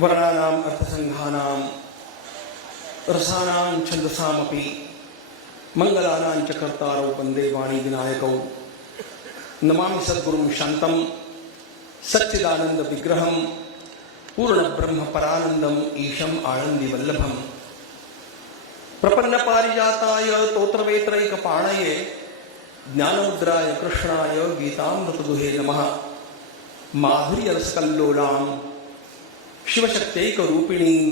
वर्णानाम् अर्थसंघानां रसानां छन्दसामपि मंगलानां च कर्तारौ वन्दे वाणी विनायकौ नमामि सद्गुरुं शान्तं सच्चिदानंद विग्रहं पूर्ण ब्रह्म परानंदम ईशम् आनंदी वल्लभम प्रपन्न पारिजाताय तोत्रवेत्रैकपाणये ज्ञानमुद्राय कृष्णाय गीतामृतदुहे नमः माधुर्यरसकल्लोलां शिवशक्त्यैकरूपिणीं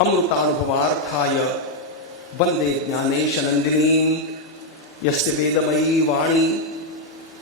अमृतानुभवार्थाय वन्दे ज्ञानेशनन्दिनीं यस्य वेदमयी वाणी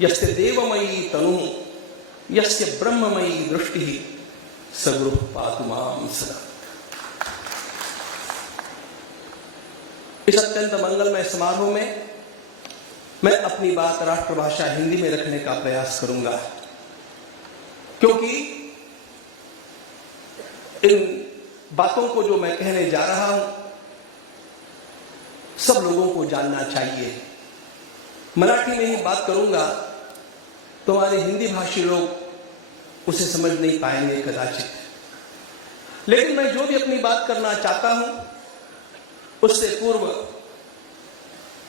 यस्य देवमयी तनु यस्य ब्रह्ममयी दृष्टिः स गुरुः पातु मां सदा। इस अत्यंत मंगलमय समारोह में मैं अपनी बात राष्ट्रभाषा हिंदी में रखने का प्रयास करूंगा, क्योंकि इन बातों को जो मैं कहने जा रहा हूं सब लोगों को जानना चाहिए। मराठी में ही बात करूंगा तो हमारे हिंदी भाषी लोग उसे समझ नहीं पाएंगे कदाचित, लेकिन मैं जो भी अपनी बात करना चाहता हूं उससे पूर्व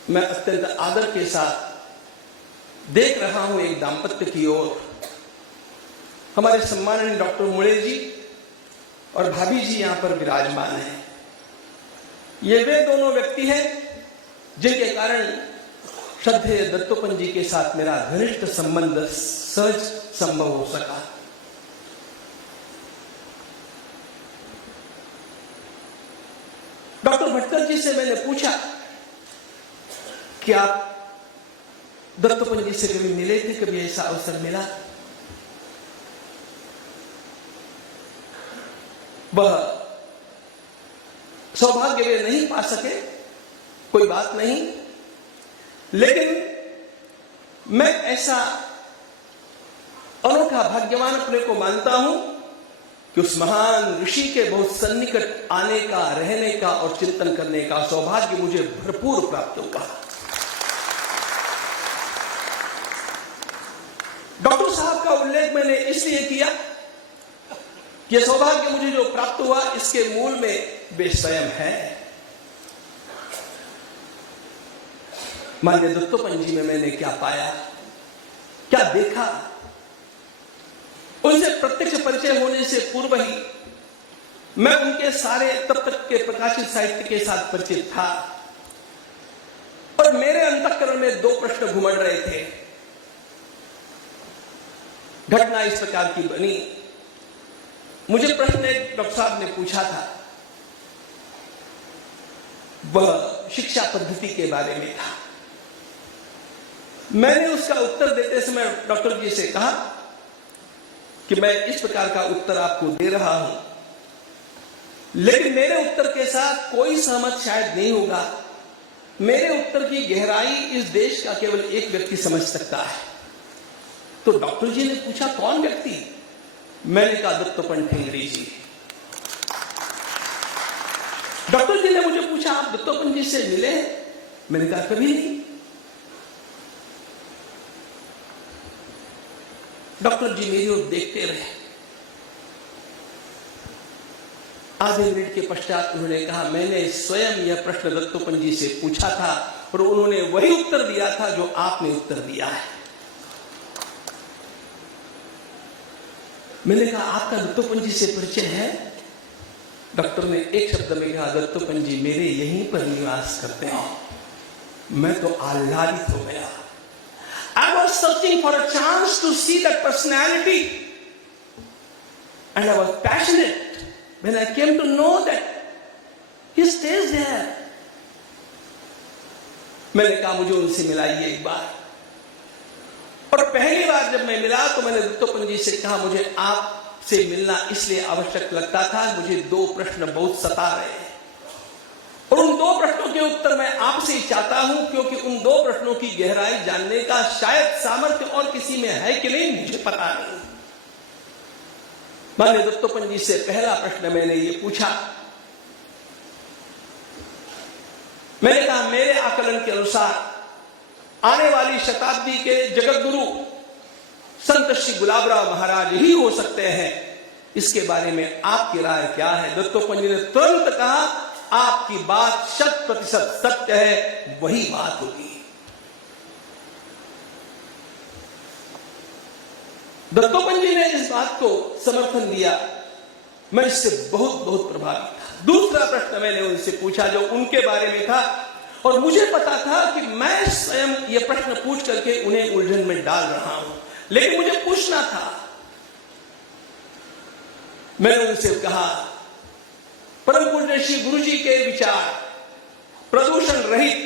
मैं अत्यंत आदर के साथ देख रहा हूं एक दाम्पत्य की ओर। हमारे सम्माननीय डॉक्टर मुळे जी और भाभी जी यहां पर विराजमान हैं। ये वे दोनों व्यक्ति हैं जिनके कारण श्रद्धेय दत्तोपंत जी के साथ मेरा घनिष्ठ संबंध सहज संभव हो सका। डॉक्टर भटकर जी से मैंने पूछा कि आप दत्तोपंत जी से कभी मिले थे, कभी ऐसा अवसर मिला? वह सौभाग्य वे नहीं पा सके, कोई बात नहीं, लेकिन मैं ऐसा अनोखा भाग्यवान अपने को मानता हूं कि उस महान ऋषि के बहुत सन्निकट आने का, रहने का और चिंतन करने का सौभाग्य मुझे भरपूर प्राप्त होगा। डॉक्टर साहब का उल्लेख मैंने इसलिए किया कि सौभाग्य मुझे जो प्राप्त हुआ इसके मूल में वे स्वयं है। माननीय दत्तोपंत जी में मैंने क्या पाया, क्या देखा, उनसे प्रत्यक्ष परिचय होने से पूर्व ही मैं उनके सारे तब तक के प्रकाशित साहित्य के साथ परिचित था और मेरे अंतःकरण में दो प्रश्न घुमड़ रहे थे। घटना इस प्रकार की बनी, मुझे प्रश्न एक डॉक्टर साहब ने पूछा था, वह शिक्षा पद्धति के बारे में था। मैंने उसका उत्तर देते समय डॉक्टर जी से कहा कि मैं इस प्रकार का उत्तर आपको दे रहा हूं, लेकिन मेरे उत्तर के साथ कोई सहमत शायद नहीं होगा। मेरे उत्तर की गहराई इस देश का केवल एक व्यक्ति समझ सकता है। तो डॉक्टर जी ने पूछा, कौन व्यक्ति? मैंने कहा, दत्तोपंत ठेंगड़ी जी। डॉक्टर जी ने मुझे पूछा, आप दत्तोपंत जी से मिले? मैंने कहा, कभी नहीं। डॉक्टर जी मेरी ओर देखते रहे। आधे मिनट के पश्चात उन्होंने कहा, मैंने स्वयं यह प्रश्न दत्तोपंत जी से पूछा था और उन्होंने वही उत्तर दिया था जो आपने उत्तर दिया है। मैंने कहा, आपका दत्तोपंत जी से परिचय है? डॉक्टर ने एक शब्द में कहा, दत्तोपंत जी मेरे यहीं पर निवास करते हैं। मैं तो आह्लादित हो गया। I was searching for a chance to see that personality and I was passionate when I came to know that he stays there. मैंने कहा मुझे उनसे मिलाइए एक बार। और पहली बार जब मैं मिला तो मैंने दत्तोपंत जी से कहा मुझे आपसे मिलना इसलिए आवश्यक लगता था, मुझे 2 प्रश्न बहुत सता रहे हैं और उन 2 प्रश्नों के उत्तर मैं आपसे ही चाहता हूं, क्योंकि उन 2 प्रश्नों की गहराई जानने का शायद सामर्थ्य और किसी में है कि नहीं मुझे पता नहीं। माननीय दत्तोपंत जी से पहला प्रश्न मैंने ये पूछा, मैंने कहा मेरे आकलन के अनुसार आने वाली शताब्दी के जगत गुरु संत श्री गुलाबराव महाराज ही हो सकते हैं, इसके बारे में आपकी राय क्या है? दत्तोपंत जी ने तुरंत कहा आपकी बात 100% सत्य है, वही बात होगी। दत्तोपंत जी ने इस बात को समर्थन दिया, मैं इससे बहुत बहुत प्रभावित था। दूसरा प्रश्न मैंने उनसे पूछा जो उनके बारे में था और मुझे पता था कि मैं स्वयं यह प्रश्न पूछ करके उन्हें उलझन में डाल रहा हूं, लेकिन मुझे पूछना था। मैंने उनसे कहा परम पूज्य श्री गुरु जी के विचार प्रदूषण रहित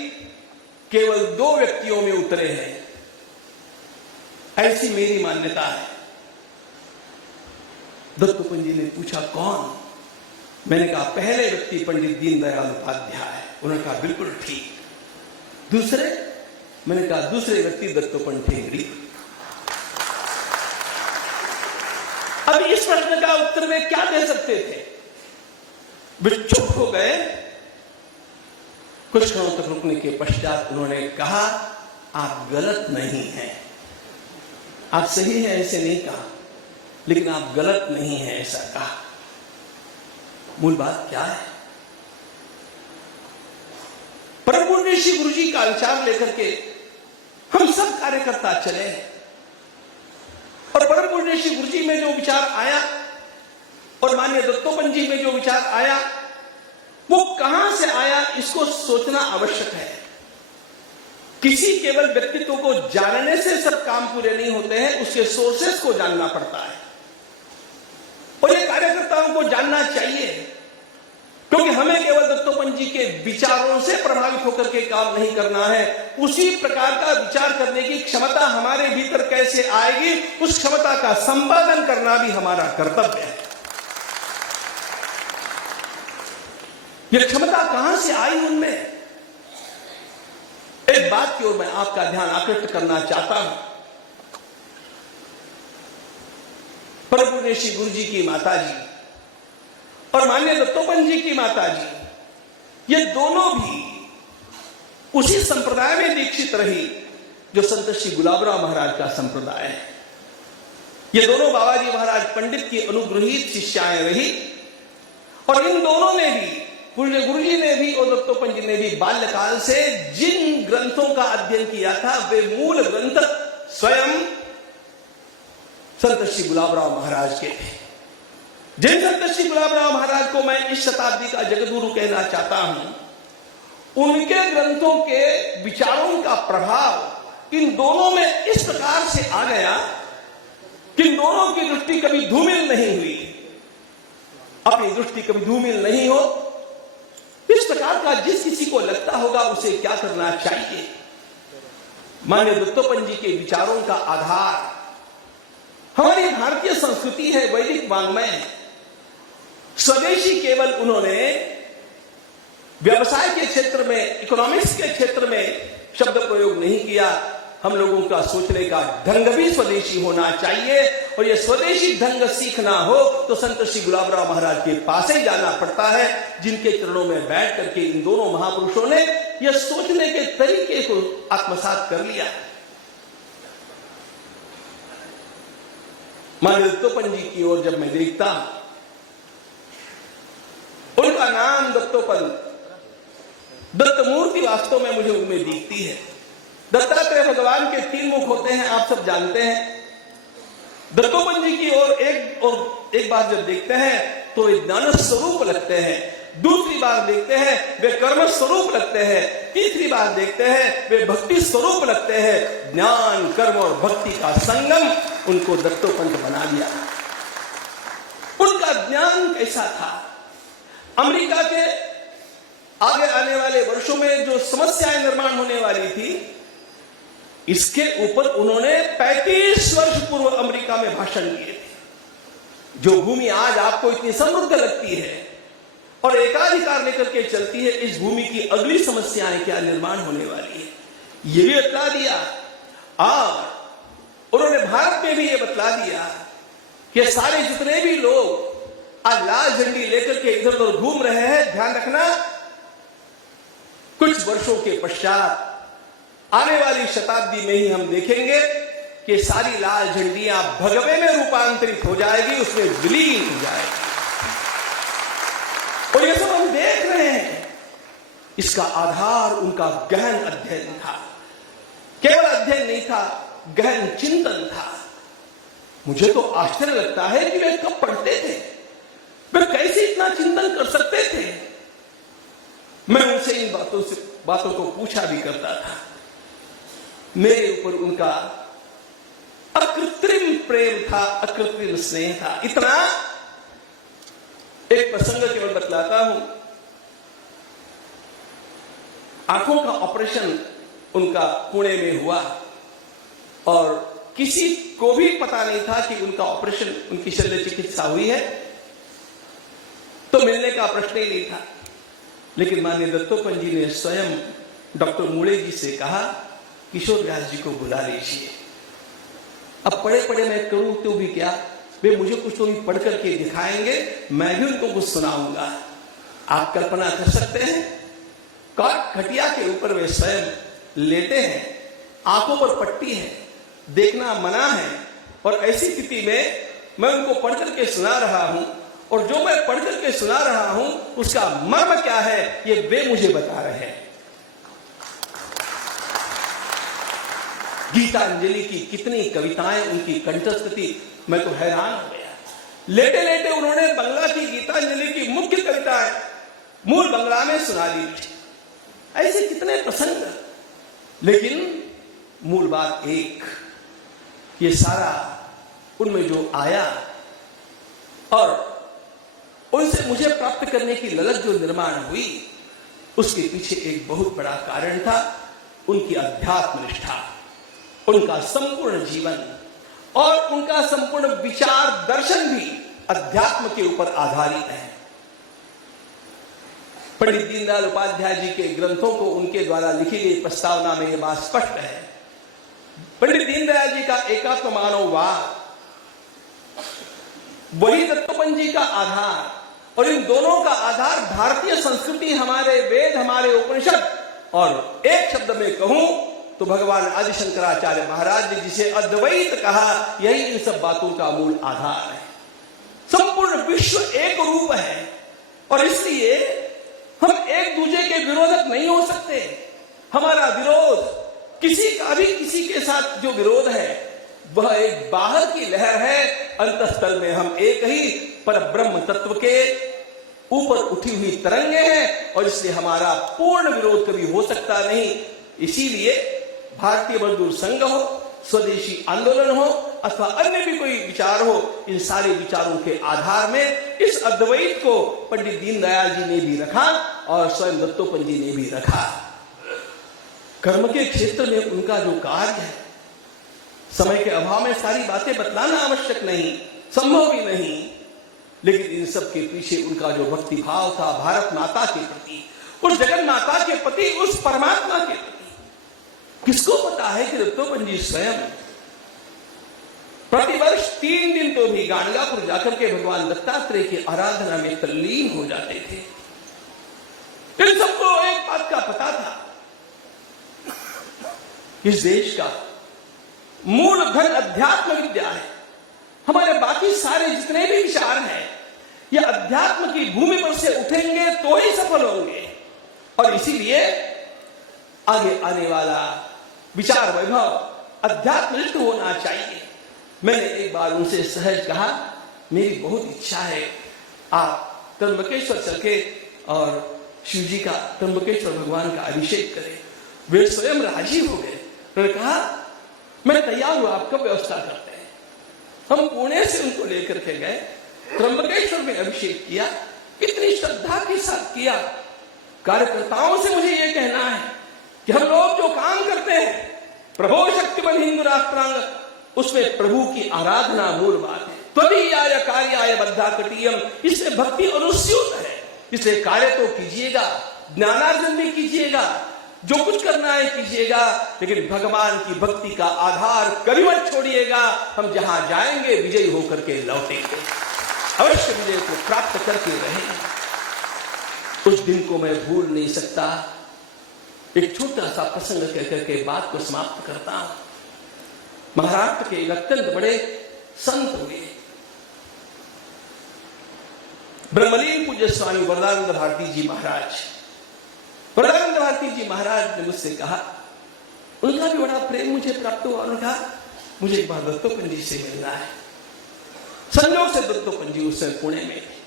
केवल 2 व्यक्तियों में उतरे हैं, ऐसी मेरी मान्यता है। दत्तोपंत जी ने पूछा कौन? मैंने कहा पहले व्यक्ति पंडित दीनदयाल उपाध्याय। उन्होंने कहा बिल्कुल ठीक। दूसरे? मैंने कहा दूसरे व्यक्ति दत्तोपंत ठेंगड़ी। अब इस प्रश्न का उत्तर वे क्या दे सकते थे? वे चुप हो गए। कुछ क्षणों तक रुकने के पश्चात उन्होंने कहा आप गलत नहीं हैं, आप सही हैं ऐसे नहीं कहा, लेकिन आप गलत नहीं हैं ऐसा कहा। मूल बात क्या है? परम पूज्य श्री गुरु जी का विचार लेकर के हम सब कार्यकर्ता चले और परम पूज्य श्री गुरु जी में जो विचार आया और माननीय दत्तोपंत जी में जो विचार आया वो कहां से आया इसको सोचना आवश्यक है। किसी केवल व्यक्तित्व को जानने से सब काम पूरे नहीं होते हैं, उसके सोर्सेस को जानना पड़ता है और ये कार्यकर्ताओं को जानना चाहिए, क्योंकि हमें केवल दत्तोपंत जी के विचारों से प्रभावित होकर के काम नहीं करना है। उसी प्रकार का विचार करने की क्षमता हमारे भीतर कैसे आएगी, उस क्षमता का संपादन करना भी हमारा कर्तव्य है। यह क्षमता कहां से आई उनमें? एक बात की ओर मैं आपका ध्यान आकृष्ट करना चाहता हूं। परम पूज्य श्री गुरु जी की माता जी और माननीय दत्तोपंत जी की माता जी, ये दोनों भी उसी संप्रदाय में दीक्षित रही जो संत श्री गुलाबराव महाराज का संप्रदाय है। ये दोनों बाबाजी महाराज पंडित की अनुग्रहित शिष्याएं रही और इन दोनों ने भी, पूज्य गुरु जी ने भी और दत्तोपंत जी ने भी बाल्यकाल से जिन ग्रंथों का अध्ययन किया था वे मूल ग्रंथ स्वयं संत श्री गुलाबराव महाराज के थे। जिन संत श्री गुलाबराव महाराज को मैं इस शताब्दी का जगतगुरु कहना चाहता हूं, उनके ग्रंथों के विचारों का प्रभाव इन दोनों में इस प्रकार से आ गया कि इन दोनों की दृष्टि कभी धूमिल नहीं हुई। अपनी दृष्टि कभी धूमिल नहीं हो, इस प्रकार का जिस किसी को लगता होगा उसे क्या करना चाहिए। माननीय दत्तोपंत जी के विचारों का आधार हमारी भारतीय संस्कृति है, वैदिक वांग्मय। स्वदेशी केवल उन्होंने व्यवसाय के क्षेत्र में, इकोनॉमिक्स के क्षेत्र में शब्द प्रयोग नहीं किया। हम लोगों का सोचने का ढंग भी स्वदेशी होना चाहिए और यह स्वदेशी ढंग सीखना हो तो संत श्री गुलाबराव महाराज के पास ही जाना पड़ता है, जिनके चरणों में बैठ करके इन दोनों महापुरुषों ने यह सोचने के तरीके को आत्मसात कर लिया। माननीय दत्तोपंत जी की ओर जब मैं देखता, उनका नाम दत्तोपंत, दत्तमूर्ति वास्तव में मुझे उनमें दिखती है। दत्तात्रेय भगवान के 3 मुख होते हैं, आप सब जानते हैं। दत्तोपंत जी की ओर एक बार जब देखते हैं तो वे ज्ञान स्वरूप लगते हैं, दूसरी बार देखते हैं वे कर्म स्वरूप लगते हैं, तीसरी बार देखते हैं वे भक्ति स्वरूप लगते हैं। ज्ञान, कर्म और भक्ति का संगम उनको दत्तोपंत बना दिया। उनका ज्ञान कैसा था, अमेरिका के आगे आने वाले वर्षों में जो समस्याएं निर्माण होने वाली थी, इसके ऊपर उन्होंने 35 वर्ष पूर्व अमेरिका में भाषण दिए थे। जो भूमि आज आपको इतनी समृद्ध लगती है और एकाधिकार लेकर के चलती है, इस भूमि की अगली समस्याएं क्या निर्माण होने वाली है, यह भी बतला दिया। और उन्होंने भारत में भी यह बतला दिया कि सारे जितने भी लोग आज लाल झंडी लेकर के इधर उधर घूम रहे हैं, ध्यान रखना, कुछ वर्षों के पश्चात आने वाली शताब्दी में ही हम देखेंगे कि सारी लाल झंडियां भगवे में रूपांतरित हो जाएगी, उसमें विलीन हो जाएगी। और ये सब हम देख रहे हैं। इसका आधार उनका गहन अध्ययन था, केवल अध्ययन नहीं था, गहन चिंतन था। मुझे तो आश्चर्य लगता है कि वे कब पढ़ते थे, वे कैसे इतना चिंतन कर सकते थे। मैं उनसे इन बातों को पूछा भी करता था। मेरे ऊपर उनका अकृत्रिम प्रेम था, अकृत्रिम स्नेह था। इतना, एक प्रसंग केवल बतलाता हूं। आंखों का ऑपरेशन उनका पुणे में हुआ और किसी को भी पता नहीं था कि उनका ऑपरेशन, उनकी शल्य चिकित्सा हुई है, तो मिलने का प्रश्न ही नहीं था। लेकिन माननीय दत्तोपंत जी ने स्वयं डॉक्टर मूड़े जी से कहा, किशोर व्यास जी को बुला लीजिए। अब पढ़े पढ़े मैं करूं तो भी क्या, वे मुझे कुछ तो भी पढ़ करके दिखाएंगे, मैं भी उनको कुछ सुनाऊंगा। आप कल्पना कर सकते हैं, काट खटिया के ऊपर वे स्वयं लेटे हैं, आंखों पर पट्टी है, देखना मना है, और ऐसी स्थिति में मैं उनको पढ़ करके सुना रहा हूं, और जो मैं पढ़ करके सुना रहा हूं उसका मर्म क्या है, ये वे मुझे बता रहे हैं। गीतांजलि की कितनी कविताएं उनकी कंठस्थ थी, मैं तो हैरान हो गया। लेटे लेटे उन्होंने बंगला की गीतांजलि की मुख्य कविताएं मूल बंगला में सुना दी। ऐसे कितने प्रसंग, लेकिन मूल बात एक, ये सारा उनमें जो आया और उनसे मुझे प्राप्त करने की ललक जो निर्माण हुई, उसके पीछे एक बहुत बड़ा कारण था उनकी अध्यात्म निष्ठा, उनका संपूर्ण जीवन और उनका संपूर्ण विचार दर्शन भी अध्यात्म के ऊपर आधारित है। पंडित दीनदयाल उपाध्याय जी के ग्रंथों को उनके द्वारा लिखी गई प्रस्तावना में यह बात स्पष्ट है। पंडित दीनदयाल जी का एकात्म मानववाद, वही दत्तोपंत जी का आधार, और इन दोनों का आधार भारतीय संस्कृति, हमारे वेद, हमारे उपनिषद, और एक शब्द में कहूं तो भगवान आदि शंकराचार्य महाराज ने जिसे अद्वैत कहा, यही इन सब बातों का मूल आधार है। संपूर्ण विश्व एक रूप है और इसलिए हम एक दूसरे के विरोधक नहीं हो सकते। हमारा विरोध, किसी का भी किसी के साथ जो विरोध है वह एक बाहर की लहर है, अंतःस्थल में हम एक ही पर ब्रह्म तत्व के ऊपर उठी हुई तरंगे हैं, और इसलिए हमारा पूर्ण विरोध कभी हो सकता नहीं। इसीलिए भारतीय मजदूर संघ हो, स्वदेशी आंदोलन हो अथवा अन्य भी कोई विचार हो, इन सारे विचारों के आधार में इस अद्वैत को पंडित दीनदयाल जी ने भी रखा और स्वयं दत्तोपंत जी ने भी रखा। कर्म के क्षेत्र में उनका जो कार्य है, समय के अभाव में सारी बातें बतलाना आवश्यक नहीं, संभव भी नहीं, लेकिन इन सब के पीछे उनका जो भक्ति भाव था भारत माता के प्रति, उस जगन माता के प्रति, उस परमात्मा के प्रति। किसको पता है कि दत्तोपंत जी स्वयं प्रतिवर्ष 3 दिन तो भी गाणगापुर जाकर के भगवान दत्तात्रेय की आराधना में तल्लीन हो जाते थे। इन सबको एक बात का पता था, इस देश का मूल धन अध्यात्म विद्या है। हमारे बाकी सारे जितने भी विचार हैं, ये अध्यात्म की भूमि पर से उठेंगे तो ही सफल होंगे, और इसीलिए आगे आने वाला विचार वैभव अध्यात्मनिष्ठ होना चाहिए। मैंने एक बार उनसे सहज कहा, मेरी बहुत इच्छा है आप त्र्यंबकेश्वर चल के और शिव जी का, त्र्यंबकेश्वर भगवान का अभिषेक करें। वे स्वयं राजी हो गए। उन्होंने कहा मैं तैयार हूं, आप कब व्यवस्था करते हैं। हम पुणे से उनको लेकर के गए, त्र्यंबकेश्वर में अभिषेक किया, कितनी श्रद्धा के साथ किया। कार्यकर्ताओं से मुझे यह कहना है कि हम लोग जो काम करते हैं प्रभो शक्तिमन हिंदू राष्ट्रांग, उसमें प्रभु की आराधना मूल बात है। तभी आय कार्याय बद्धा कटियम, इससे भक्ति अनुस्यूत है। इसलिए कार्य तो कीजिएगा, ज्ञानार्जन भी कीजिएगा, जो कुछ करना है कीजिएगा, लेकिन भगवान की भक्ति का आधार कभी मत छोड़िएगा। हम जहां जाएंगे विजयी होकर के लौटेंगे, अवश्य विजय को प्राप्त करके रहेंगे। उस दिन को मैं भूल नहीं सकता। एक छोटा सा प्रसंग कहकर के बात को समाप्त करता हूं। महाराष्ट्र के एक अत्यंत बड़े संत हुए, ब्रह्मलीन पूज्य स्वामी वरदानंद भारती जी महाराज। वरदानंद भारती जी महाराज ने मुझसे कहा, उनका भी बड़ा प्रेम मुझे प्राप्त हुआ। उन्होंने कहा मुझे एक बार दत्तोपंत जी से मिलना है। संयोग से दत्तोपंत जी उस समय पुणे में थे।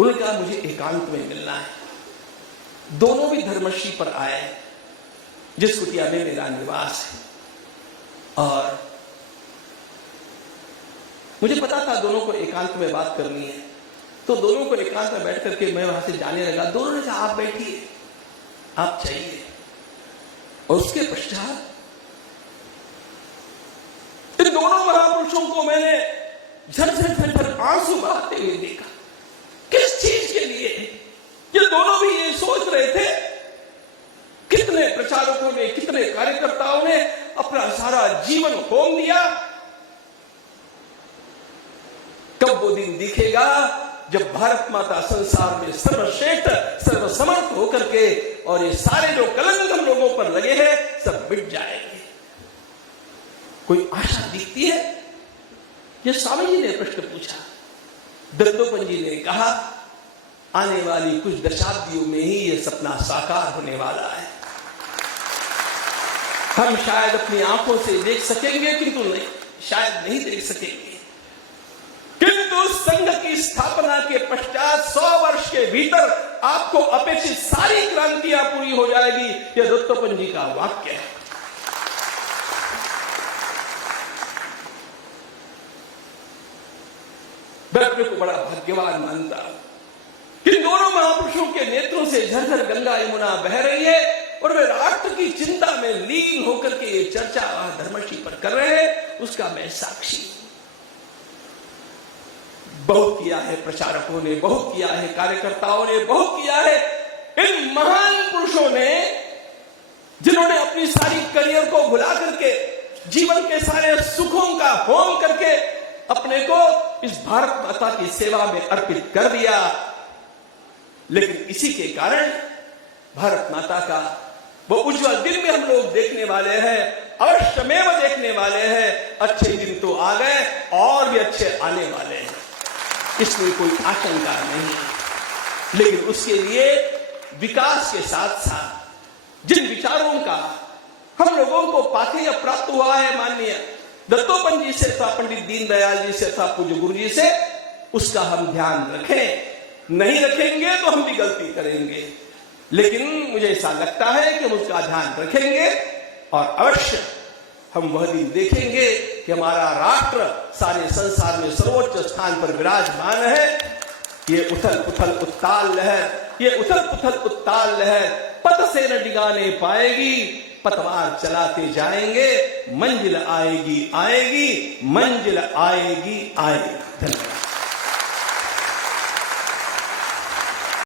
उन्होंने कहा मुझे एकांत में मिलना है। दोनों भी धर्मश्री पर आए, जिस कुटिया में मेरा निवास है, और मुझे पता था दोनों को एकांत में बात करनी है। तो दोनों को एकांत में बैठ करके मैं वहां से जाने लगा। दोनों ने कहा आप बैठिए, आप चाहिए। और उसके पश्चात इन दोनों महापुरुषों को मैंने झरझर झरझर आंसू बहाते हुए देखा। किस चीज के लिए? ये दोनों भी ये सोच रहे थे, कितने प्रचारकों ने, कितने कार्यकर्ताओं ने अपना सारा जीवन होम दिया। कब वो दिन दिखेगा जब भारत माता संसार में सर्वश्रेष्ठ सर्वसमर्थ होकर के और ये सारे जो कलंक हम लोगों पर लगे हैं सब मिट जाएंगे। कोई आशा दिखती है? ये स्वामी जी ने प्रश्न पूछा। दत्तोपंत जी ने कहा आने वाली कुछ दशाब्दियों में ही ये सपना साकार होने वाला है। हम शायद अपनी आंखों से देख सकेंगे, किंतु नहीं, शायद नहीं देख सकेंगे। किंतु संघ की स्थापना के पश्चात 100 वर्ष के भीतर आपको अपेक्षित सारी क्रांतियां पूरी हो जाएगी। यह दत्तोपंत जी का वाक्य है। मैं अपने को बड़ा भाग्यवान मानता हूं कि दोनों महापुरुषों के नेत्रों से झरझर गंगा यमुना बह रही है और वे राष्ट्र की चिंता में लीन होकर के ये चर्चा धर्मश्री पर कर रहे हैं, उसका मैं साक्षी हूं। बहुत किया है प्रचारकों ने, बहुत किया है कार्यकर्ताओं ने, बहुत किया है इन महान पुरुषों ने, जिन्होंने अपनी सारी करियर को भुला करके जीवन के सारे सुखों का होम करके अपने को इस भारत माता की सेवा में अर्पित कर दिया। लेकिन इसी के कारण भारत माता का वो उज्जवल दिन में हम लोग देखने वाले हैं, अवश्यमेव देखने वाले हैं। अच्छे दिन तो आ गए और भी अच्छे आने वाले हैं, इसमें कोई आशंका नहीं। लेकिन उसके लिए विकास के साथ साथ जिन विचारों का हम लोगों को पाथेय प्राप्त हुआ है, माननीय दत्तोपंत जी से था, पंडित दीनदयाल जी से था, पूज्य गुरु जी से, उसका हम ध्यान रखें। नहीं रखेंगे तो हम भी गलती करेंगे, लेकिन मुझे ऐसा लगता है कि हम उसका ध्यान रखेंगे और अवश्य हम वह दिन देखेंगे कि हमारा राष्ट्र सारे संसार में सर्वोच्च स्थान पर विराजमान है। ये उथल पुथल उत्ताल लहर, ये उथल पुथल उत्ताल लहर पथ से न डिगाने पाएगी। पतवार चलाते जाएंगे, मंजिल आएगी आएगी, मंजिल आएगी आएगी। धन्यवाद।